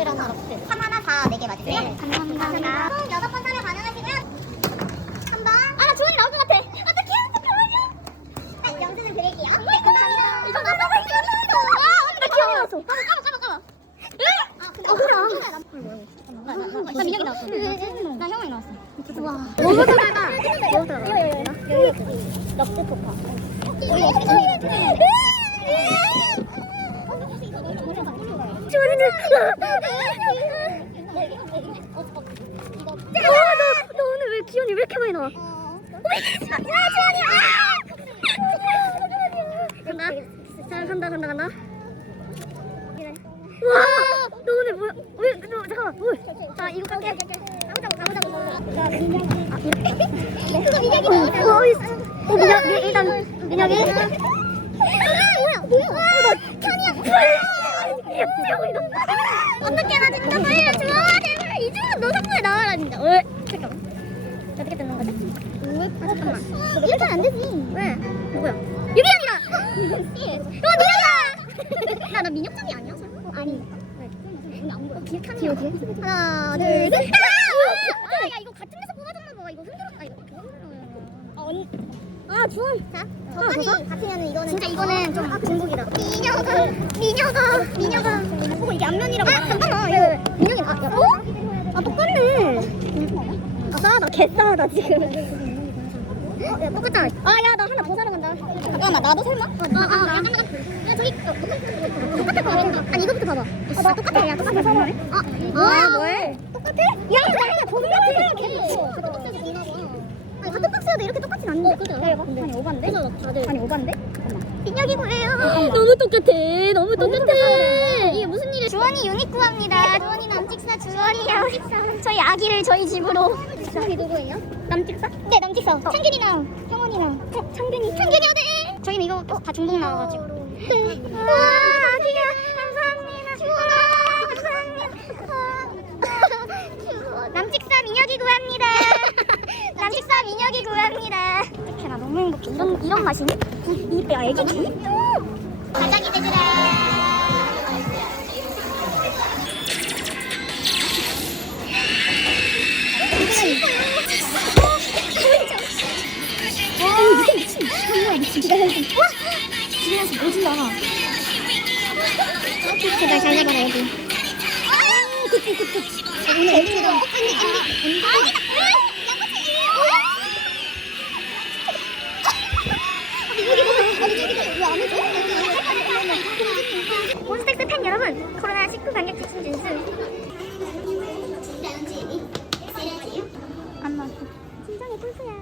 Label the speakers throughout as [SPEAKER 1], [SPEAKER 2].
[SPEAKER 1] 드러나 로트. 3 하나 4 4개 맞으세요? 네. 감사합니다. 총 여섯 번 참여 가능하시고요. 한 번. 아, 나 주원이 나올 것 같아. 어떡해, 어떡하냐. 딱 영수증 드릴게요. 네, 감사합니다. 이거 나 써봐, 이거 나 아, 언니 나 났어. 까봐, 까봐, 까봐. 아, 근데 어, 뭐야. 나 민혁이 나왔어. 나 형이 나왔어. 와. 너무 잘한다. 너무. 여기 럭스 포카.
[SPEAKER 2] 너, 너 오늘 왜 기운이 왜 이렇게 많이 나와? 간다. 자, 간다, 간다, 간다. 와, 너 오늘 뭐야? 왜, 너, 잠깐만, 뭐? 자, 이거 갈게. 아,
[SPEAKER 1] 그거 민혁이
[SPEAKER 2] 어.
[SPEAKER 1] 어,
[SPEAKER 2] 있어. 어, 민혁, 민- 일단, 민혁이.
[SPEAKER 1] 뭐야? 뭐야? 어, 나 천이야. 어떡해 나 진짜 너희를 좋아 제발 이중은 너 선물 나와라 진짜 왜? 잠깐만 어떻게 뜯는 거지? 아 잠깐만. 이렇게 안 되지. 왜? 누구야? 유기현이다! 어 민혁이다! 나 나 민혁장이 아니야? 설마? 어, 아니. 근데 안 보여 뒤에 카메라 뒤에. 뒤에. 하나 둘 셋. 아! 야 이거 같은 데서 뽑아줬나 봐. 이거 흔들어 아 이거 아 언니 아 주원 자 저까지 같으면 이거는 진짜 이거는 좀 중국이다. 미녀가 미녀가 미녀가 어 이게 앞면이라고 아 잠깐만. 이거 민혁이 아 야, 어? 아싸다 개싸다 지금 어, 야 똑같잖아 아야 나 하나 더 사러 간다 잠깐만 나도 설마? 아아 약간 약간 야 저기 어, 똑같을 거 같아 아니 이거부터 봐봐 아 똑같아 야 똑같아 설마 아 뭐해 똑같아? 야야 동명이 아니 같은 박스여도 이렇게 똑같진 않는데. 어, 그죠? 아니 오반데? 다들. 아니 오반데? 잠깐만. 민혁이고예요.
[SPEAKER 2] 너무 똑같아. 너무 똑같아.
[SPEAKER 1] 주원이 유니크합니다. 주원이 남직사 주원이요. 저희 아기를 저희 집으로. 주원이 누구예요? 남직사? 네 남직사. 창균이랑 형원이랑. 어, 창균이. 창균이 어디? 저희는 이거 어, 다 중복 나와가지고. 네. 와 아기야 감사합니다. 주원아 감사합니다. 남직사 민혁이 구합니다. 남직사 민혁이 구합니다. 어떡해 나 너무 행복해. 이런 이런 맛이니? 이야 애기 재밌다. 가자기 되주라. 제발 잘 내가라 애기. 그치 그치. 오늘 애기가 언니 언니 언니. 몬스텍스 팬 여러분, 코로나19 방역 지침 준수. 안 나왔어. 진정해 폴스야.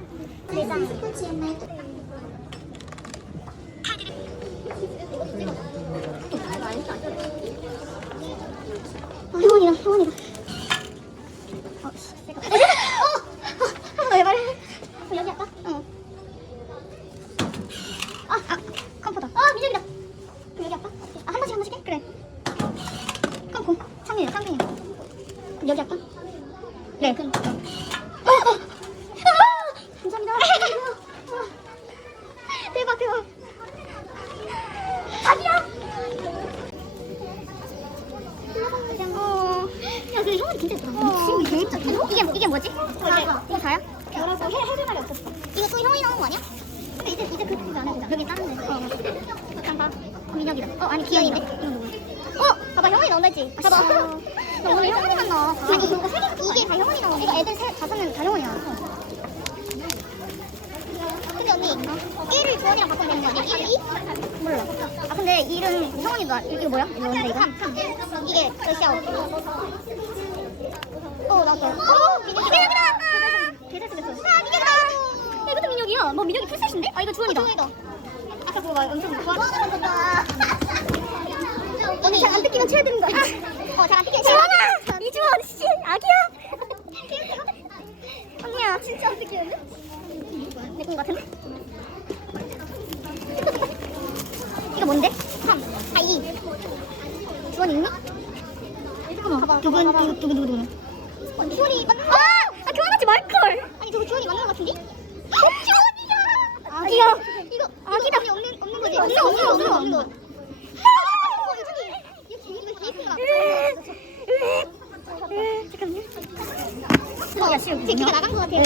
[SPEAKER 1] 그 형은 괜찮다. 어. 이게 이게 뭐지? 어, 이거 다야? 열어서 해 해줄 말이 없었어. 이거 또 형이 나온 거 아니야? 근데 이제 이제 그 그거 안 해도 여기 다른 애. 어, 어. 잠깐 봐. 민혁이다. 어 아니 기현인데. 어 봐봐 형이 나온다지. 어, 봐봐. 나 오늘 형이 만나. 아니 이거 세 개, 이게 다 형이 나온 거. 애들 세 다섯 명다 형이야. 1을 조원이랑 바꾸면 되는 거 아니야? 1, 2? 몰라. 아, 근데 1은 성원이가, 이거 뭐야? 이거 뭔데, 이거? 이게 러시아어. 어, 나도. 어, 오! 민혁이 어, 아, 아, 나왔다! 대사 쓰겠어. 아, 민혁이 나왔다! 이것도 민혁이야. 뭐, 민혁이 풀셋인데? 아, 이거 조원이다. 어, 아까 그거 봐. 엄청 좋아. 어, 언니, 잘안 뜯기면 쳐야 되는 거야. 어, 잘안 뜯기면 지원아! 이주원, 씨, 아기야! 언니야, 진짜 안 뜯기는데? 내꿈 같은데? 뭔데? 3. 아, 2. 이건 있니? 잠깐만. 두근, 두근, 두근, 두근, 주얼이 맞는 거 아! 아, 그만하지 말걸. 아니, 저거 주얼이 맞는 거 같은데? 주얼이야! 아, 귀여워. 이거, 아기다. 없는, 거지? 없는 없는 없는 잠깐만. 야, 시우. 기가 나간 거 같아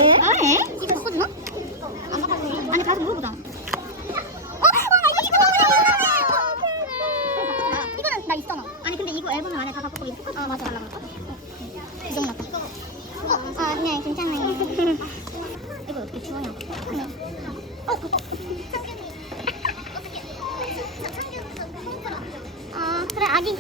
[SPEAKER 1] 앨범을 안에 다 바꾸고 이거 똑같아. 아 맞아. 달라고. 이정 났다. 어, 아, 네, 괜찮아요. 이거 어떻게 주워요? 네. 어, 그거. 아, 그래, 아기.